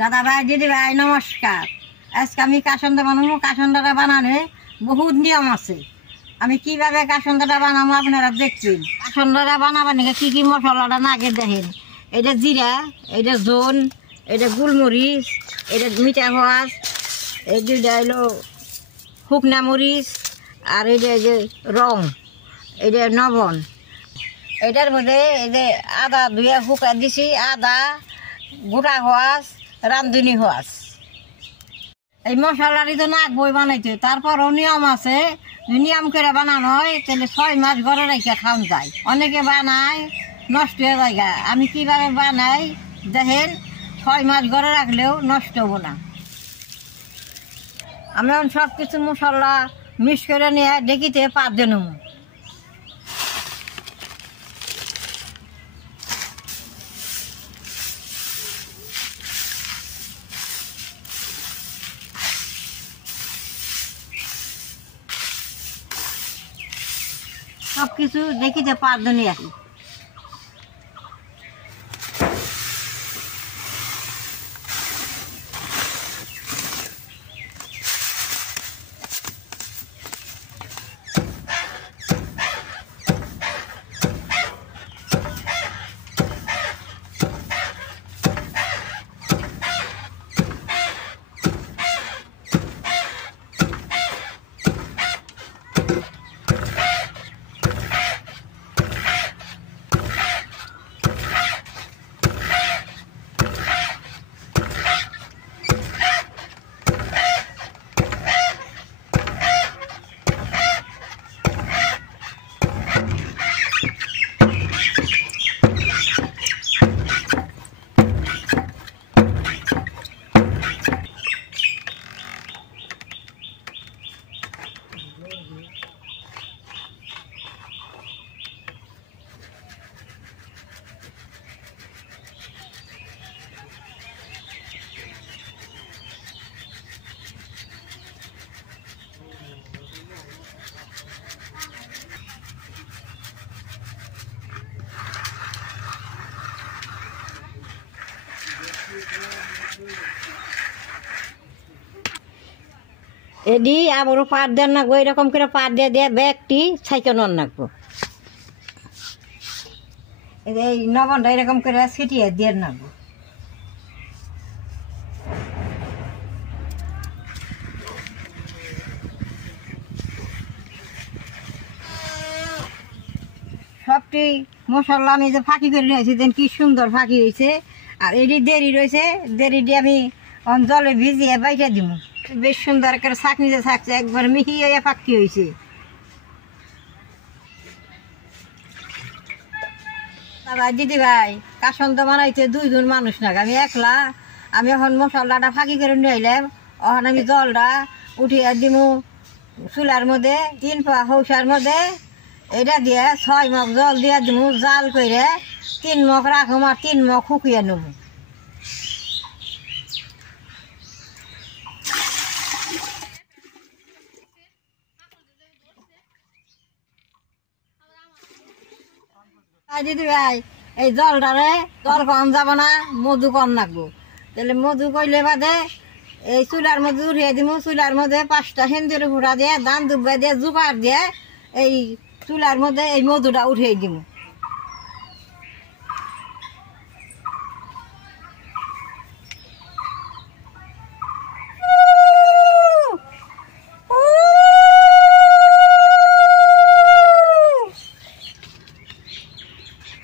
দাদা ভাই দিদি ভাই নমস্কার। আজকে আমি কাসন্দ বানাবো। কাসন্দাটা বানানো বহুত নিয়ম আছে। আমি কিভাবে কাসন্দাটা বানাবো আপনারা দেখছেন। কাসন্দাটা বানাবার নাকি কী কী মশলাটা নাগে দেখেন। এটা জিরা, এটা জোন, এটা গোলমরিচ, এটা মিঠা হওয়াজ, এই দুইটা হলো শুকনা মরিচ, আর এইটা এই যে রং, এটা লবণ। এটার মধ্যে এই যে আদা ধুয়ে শুকা দিছি, আদা, গোটা হওয়াজ, রাঁধুনি হওয়াজ। এই মশলাটি তো নাকবই বানাইতে, তারপরও নিয়ম আছে। নিয়ম করে বানানো হয় তাহলে 6 মাস ঘরে রেখে খাওয়া যায়। অনেকে বানায় নষ্ট হয়ে যায়। আমি কিভাবে বানাই দেখেন, 6 মাস ঘরে রাখলেও নষ্ট হবো না। আমি এখন সব কিছু মশলা মিক্স করে নিয়ে ডেকিতে পাত দিয়ে নেব। সব কিছু দেখিতে পাত দিয়ে নিয়ে আসি। এদি আবারও পাট দেন নাকবো, এরকম করে পাট দিয়ে দিয়ে ব্যাগটি ছাইকানো নাকবো। এই লবণটা এরকম করে ছিটিয়ে দিয়ে নাকবো। সবটি মশলা আমি যে ফাঁকি করে নিয়েছি, দেন কি সুন্দর ফাঁকি হয়েছে। আর এটি দেরি রয়েছে, দেরি দিয়ে আমি জলে ভিজিয়ে বাইকে দিব। বেশ সুন্দর করে ছাঁকনিতে থাকছে, একবার মিহি হয়ে ফাঁকি হয়েছে। দাদা দিদি ভাই কাসন্দ বানাইতে 2 জন মানুষ না, আমি একলা। আমি এখন মশলাটা ফাঁকি করে নিয়ে এলাম। এখন আমি জলটা উঠিয়ে দিব চুলার মধ্যে, 3 পা হৌসার মধ্যে। এটা দিয়ে 6 মগ জল দিয়ে দিব, জাল করে 3 মগ রাখুম আর 3 মগ শুকিয়ে নেব। দিদি ভাই এই জলটারে জল কম যাব না, মধু কম লাগবো। তাহলে মধু কইলে বাদে এই চুলার মধ্যে উঠিয়ে দিব। চুলার মধ্যে 5টা সেন্দুর ফুটা দিয়ে, ধান দুব্বা দিয়ে, জুকার দিয়ে এই চুলার মধ্যে এই মধুটা উঠিয়ে দিব।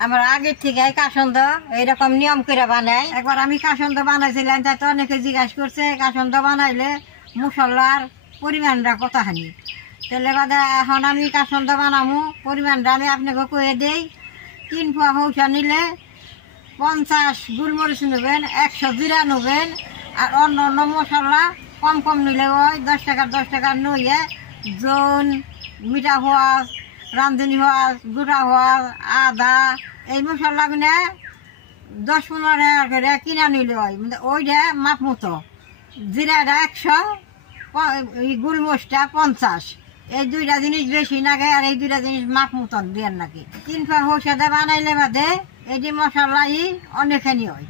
আমার আগের থেকে কাসন্দ এইরকম নিয়ম করে বানাই। একবার আমি কাসন্দ বানাইছিলাম, তাই তো অনেকে জিজ্ঞাসা করছে কাসন্দ বানাইলে মশলার পরিমাণটা কতখানি। তাহলে বাদে এখন আমি কাসন্দ বানাবো, পরিমাণটা আমি আপনাকে কয়ে দেই। 3 পোয়া হৌসা নিলে 50 গোলমরিচ নেবেন, 100 জিরা নেবেন। আর অন্য অন্য মশলা কম কম নিলে ওই 10 টাকা নইয়ে জোন, মিঠা হওয়াজ, রাঁধুনি হওয়াজ, গোটা হওয়াজ, আদা, এই মশলা মানে 10-15 টাকা করে কিনা নিলে হয়। ওইটা মাপ মতো। জিরাটা 100, গোলমরিচটা 50। এই 2টা জিনিস বেশি লাগে, আর এই 2টা জিনিস মাপ মতন দেন নাকি। 3 পা হৌসাতে বানাইলে বাদে এটি মশলাই অনেকখানি হয়।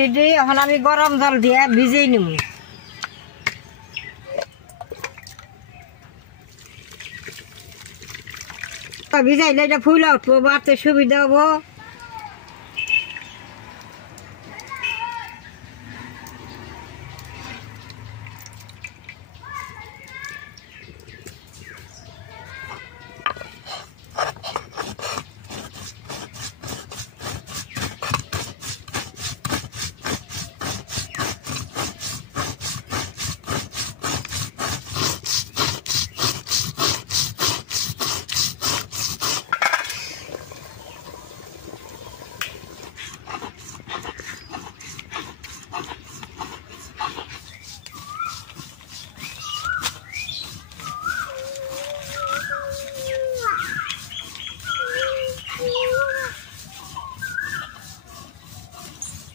রেডি। এখন আমি গরম জল দিয়ে ভিজিয়ে নিব। ভিজাইলে এটা ফুল উঠবো, বাড়তে সুবিধা হবো।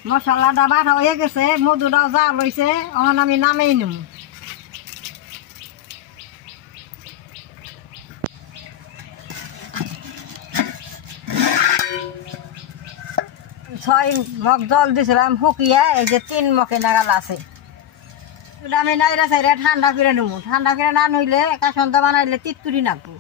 মশলাটা বাটা হয়ে গেছে, মধুটাও যা লইছে, এখন আমি নামেই নিব। ছয় মগ জল দিছিলাম শুকিয়ে, এই যে 3 মগে নাগাল আছে। আমি নাইরা চাইরা ঠান্ডা করে নেব। ঠান্ডা করে না নইলে কাসন্দ বানাইলে তিতকুরি নাকবো।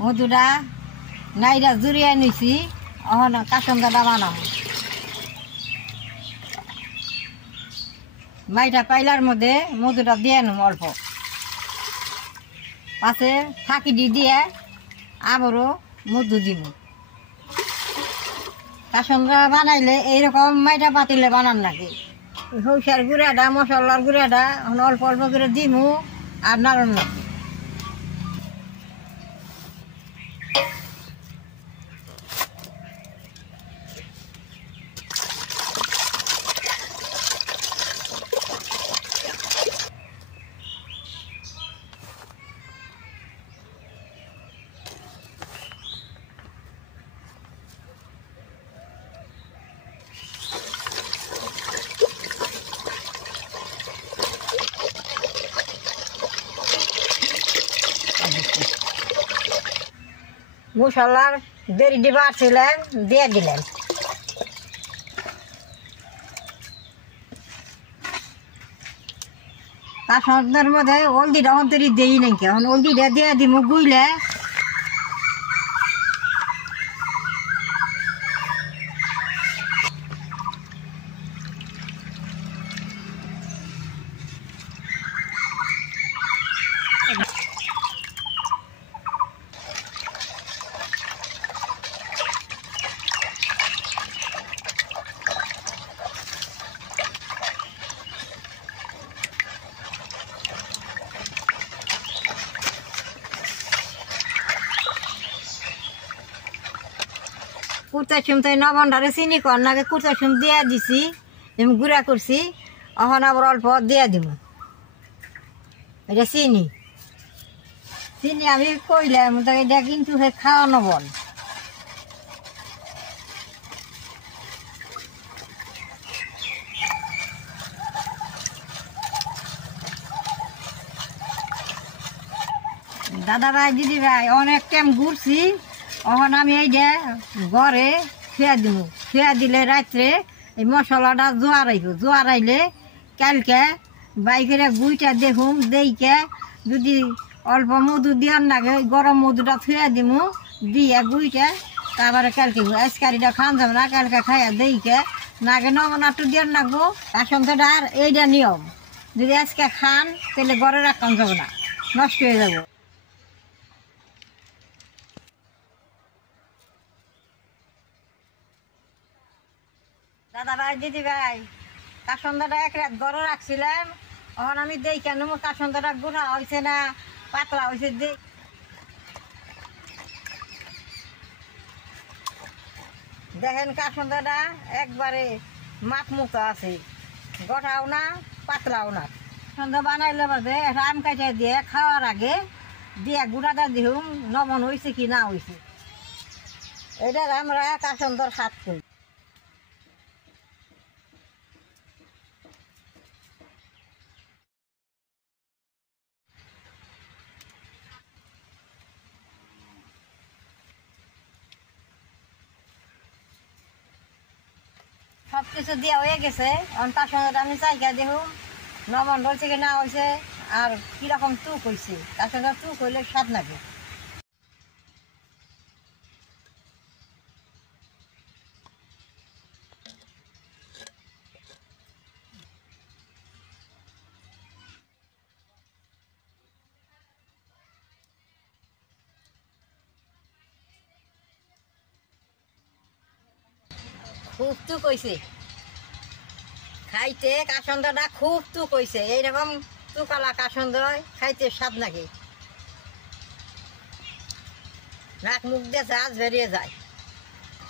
মধুটা নাইরা জুড়িয়ে নিছি, এখন কাসন্দটা বানাবো। মাইটা পাইলার মধ্যে মধুটা দিয়ে নেব অল্প, পাশে ফাঁকি দিয়ে আবারও মধু দিব। কাসন্দা বানাইলে এইরকম মাইটা পাতিলে বানান নাকি। সরষের গুঁড়াটা, মশলার গুঁড়াটা এখন অল্প অল্প করে দিমু আর নাড়ন নাকি। মশলার দেরি দিবার ছিলেন দিয়ে দিলেন। কাসন্দের মধ্যে হলদিটা অন্তরি দেই নাকি, এখন হলদিটা দিয়ে দিব গুইলে। কুর্তা শুম তাই নবনটারে চিনি কর নাকি কুর্তা শুম দিয়ে দিছি, গুঁড়া করছি। এখন আবার অল্প দিয়ে দিব এটা চিনি। চিনি আমি কইলাম এটা কিন্তু খাওয়া নবন। দাদা ভাই, দিদি ভাই, অনেক টাইম ঘুরছি। এখন আমি এইটা ঘরে খেয়া দিব। খেয়া দিলে রাত্রে এই মশলাটা জোয়ারাইব। জোয়ারাইলে কালকে বাইকের গুইটা দেখুম, দেখে যদি অল্প মধু দিয়ার লাগে গরম মধুটা থুয়া দিব, দিয়ে গুইটা তারপরে কালকে আজকারিটা খান যাবে না, কালকে খাইয়া দেখে নাগে নমনাটু দিয়ার লাগবো। কাসন্দটা আর এইটা নিয়ম, যদি আজকে খান তাহলে ঘরে রাখান যাবে না, নষ্ট হয়ে যাবো। দাদা ভাই, দিদি ভাই, কাসন্দাটা 1 রাত ঘরে রাখছিলাম। এখন আমি দেখি কেন কাসন্দাটা গুঁড়া হয়েছে না পাতলা হয়েছে। দেখেন কাসন্দাটা একবারে মাপ মতো আছে, গোটাও না পাতলাও না। সন্ধ্যা বানাইলে বাদে আম কাটা দিয়ে খাওয়ার আগে দিয়ে গুঁড়াটা দিহুম নমন হয়েছে কি না হয়েছে। এটা আমরা কাসন্দর হাত করি। সব কিছু দেওয়া হয়ে গেছে। কাশনটা আমি চাইকা দেখুন নমন্ডল থেকে না হয়েছে আর কিরকম টুক হয়েছে। কাশনটা টুক হইলে স্বাদ লাগে। খুব টুক হয়েছে খাইতে। কাসন্দাটা খুব টুক হয়েছে। এইরকম টুকালা কাসন্দ খাইতে স্বাদ লাগে। নাক মুখ দিয়ে ঝাঁজ বেরিয়ে যায়।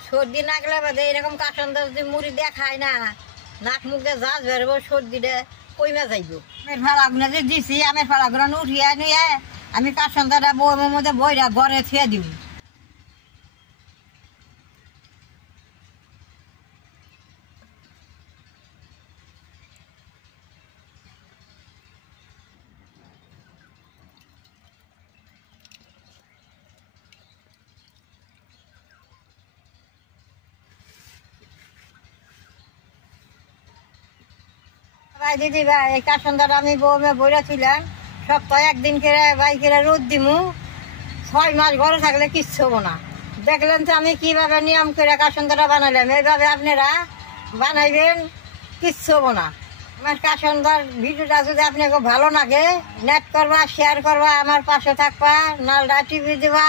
সর্দি লাগলে বাদে এইরকম কাসন্দ যদি মুড়ি দিয়ে খায় না, নাক মুখ দিয়ে ঝাঁজ বেরোবো, সর্দিটা কইমা যাইব। আমের ফাড়াগুলো যে দিছি, আমের ফাড়াগুলো উঠিয়ে নিয়ে আমি কাসন্দাটা বইমের মধ্যে বইরা ঘরে থুয়ে দিব। ভাই দিদি ভাই, এই কাসন্দাটা আমি বউমে বইরেছিলাম সপ্তাহে একদিন করে বাইকেরা রোদ দিমু। 6 মাস ঘরে থাকলে কিচ্ছু হবো না। দেখলেন তো আমি কিভাবে নিয়ম করে কাসন্দাটা বানাইলাম। এইভাবে আপনারা বানাইবেন, কিচ্ছু হবো না। আমার কাসন্দার ভিডিওটা যদি আপনাকে ভালো লাগে, নেট করবা, শেয়ার করবা, আমার পাশে থাকবা, নালটা টিপি দিবা।